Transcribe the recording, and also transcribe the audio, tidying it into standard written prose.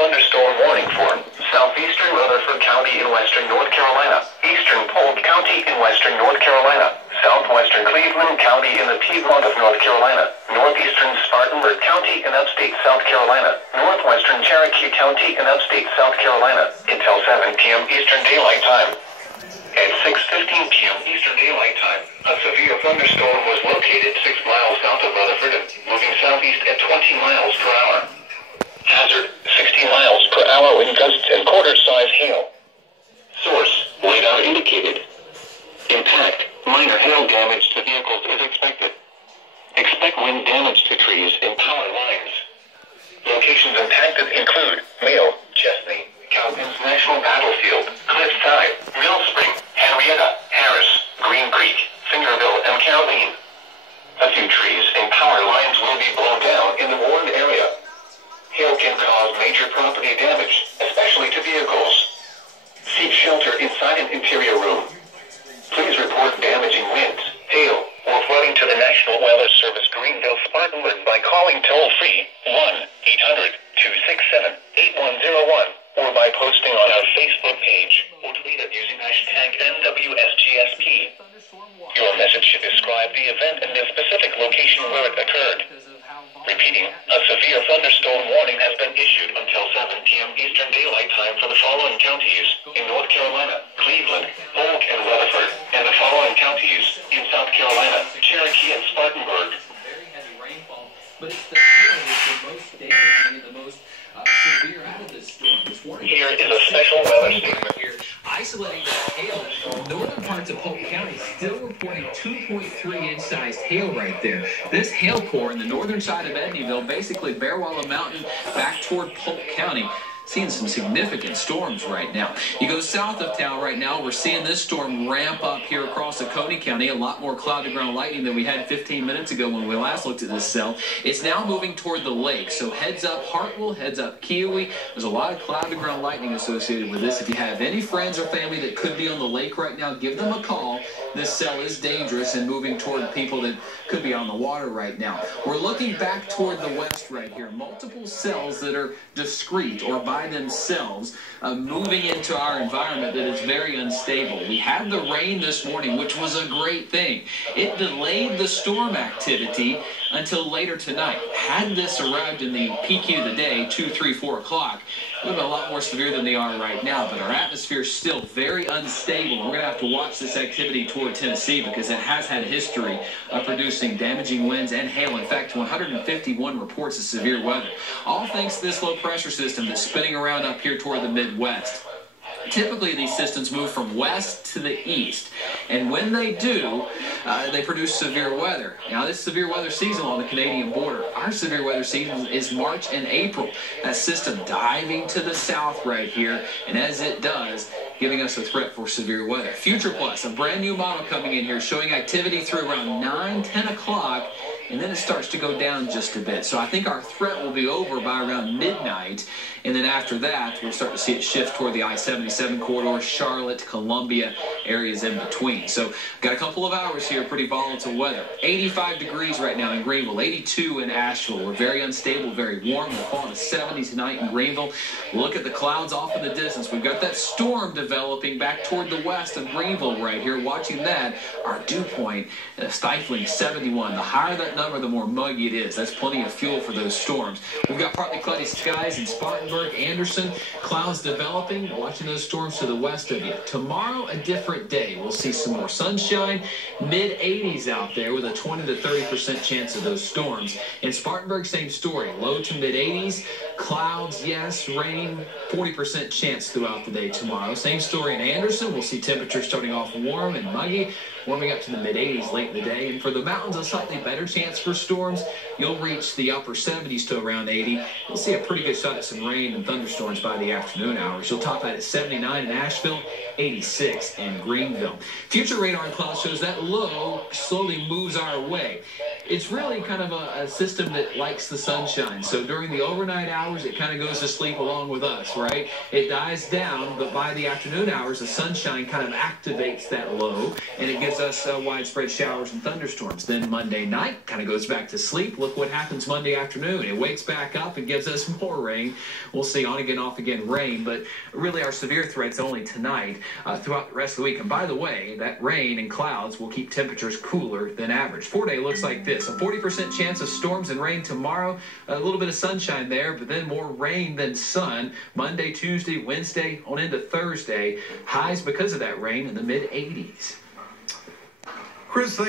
thunderstorm warning for southeastern Rutherford County in western North Carolina, eastern Polk County in western North Carolina, southwestern Cleveland County in the Piedmont of North Carolina, northeastern Spartanburg County in upstate South Carolina, northwestern Cherokee County in upstate South Carolina, until 7 p.m. Eastern Daylight Time. At 6:15 p.m. Eastern Daylight Time, a severe thunderstorm was located 6 miles south of Rutherford, moving southeast at 20 miles per hour. Hazard, 60 miles per hour wind gusts and quarter-size hail. Source, radar indicated. Impact, minor hail damage to vehicles is expected. Expect wind damage to trees and power lines. Locations impacted include Mayo, Chesney, Cowpens National Battlefield, Cliffside, Mill Spring, Henrietta, Harris, Green Creek, Fingerville, and Caroline. A few trees and power lines will be blown down in the warned area. Hail can cause major property damage, especially to vehicles. Seek shelter inside an interior room. Please report damaging winds, hail, or flooding to the National Weather Service Greenville Spartanburg by calling toll-free 1-800-267-8101 or by posting on our Facebook page or tweet it using hashtag NWSGSP. Your message should describe the event and the specific location where it occurred. Repeating, a severe thunderstorm warning has been issued until 7 p.m. Eastern Daylight Time for the following counties in North Carolina, Cleveland, Polk, and Rutherford, and the following counties in South Carolina, Cherokee, and Spartanburg. Very heavy rainfall, but it's the hail that's the most damaging and the most severe out of this storm. This warning here is a special weather statement. Here, isolating that hail. Northern parts of Polk County still reporting 2.3 inch sized hail right there. This hail core in the northern side of Edneyville, basically Bearwalla Mountain back toward Polk County. Seeing some significant storms right now. You go south of town right now, we're seeing this storm ramp up here across Coney County. A lot more cloud-to-ground lightning than we had 15 minutes ago when we last looked at this cell. It's now moving toward the lake, so heads up Hartwell, heads up Kiowee. There's a lot of cloud-to-ground lightning associated with this. If you have any friends or family that could be on the lake right now, give them a call. This cell is dangerous and moving toward people that could be on the water right now. We're looking back toward the west right here. Multiple cells that are discrete or by themselves moving into our environment that is very unstable. We had the rain this morning, which was a great thing. It delayed the storm activity until later tonight. Had this arrived in the PQ of the day, 2, 3, 4 o'clock, it would have been a lot more severe than they are right now, but our atmosphere is still very unstable. We're going to have to watch this activity toward Tennessee because it has had a history of producing damaging winds and hail. In fact, 151 reports of severe weather. All thanks to this low pressure system that's spinning around up here toward the Midwest. Typically, these systems move from west to the east, and when they do, they produce severe weather. Now, this severe weather season on the Canadian border, our severe weather season is March and April. That system diving to the south right here, and as it does, giving us a threat for severe weather. Future Plus, a brand new model coming in here, showing activity through around 9, 10 o'clock, and then it starts to go down just a bit. So I think our threat will be over by around midnight, and then after that, we'll start to see it shift toward the I-77 corridor, Charlotte, Columbia, areas in between. So got a couple of hours here, pretty volatile weather. 85 degrees right now in Greenville, 82 in Asheville. We're very unstable, very warm. We'll fall to 70 tonight in Greenville. Look at the clouds off in the distance. We've got that storm developing back toward the west of Greenville right here. Watching that, our dew point, a stifling 71. The higher that number, the more muggy it is. That's plenty of fuel for those storms. We've got partly cloudy skies in Spartanburg, Anderson. Clouds developing, watching those storms to the west of you. Tomorrow, a different day. We'll see some more sunshine, mid-80s out there with a 20 to 30% chance of those storms. In Spartanburg, same story. Low to mid-80s. Clouds, yes. Rain, 40% chance throughout the day tomorrow. Same story in Anderson. We'll see temperatures starting off warm and muggy, warming up to the mid-80s late in the day. And for the mountains, a slightly better chance for storms. You'll reach the upper 70s to around 80. You'll see a pretty good shot at some rain and thunderstorms by the afternoon hours. You'll top that at 79 in Asheville, 86 in Greenville. Future radar and cloud shows that low slowly moves our way. It's really kind of a system that likes the sunshine. So during the overnight hours, it kind of goes to sleep along with us, right? It dies down, but by the afternoon hours, the sunshine kind of activates that low, and it gives us widespread showers and thunderstorms. Then Monday night kind of goes back to sleep. Look look what happens Monday afternoon. It wakes back up and gives us more rain. We'll see on again, off again rain, but really our severe threat's only tonight. Throughout the rest of the week. And by the way, that rain and clouds will keep temperatures cooler than average. 4-day looks like this. A 40% chance of storms and rain tomorrow. A little bit of sunshine there, but then more rain than sun. Monday, Tuesday, Wednesday, on into Thursday. Highs because of that rain in the mid-80s. Chris, thank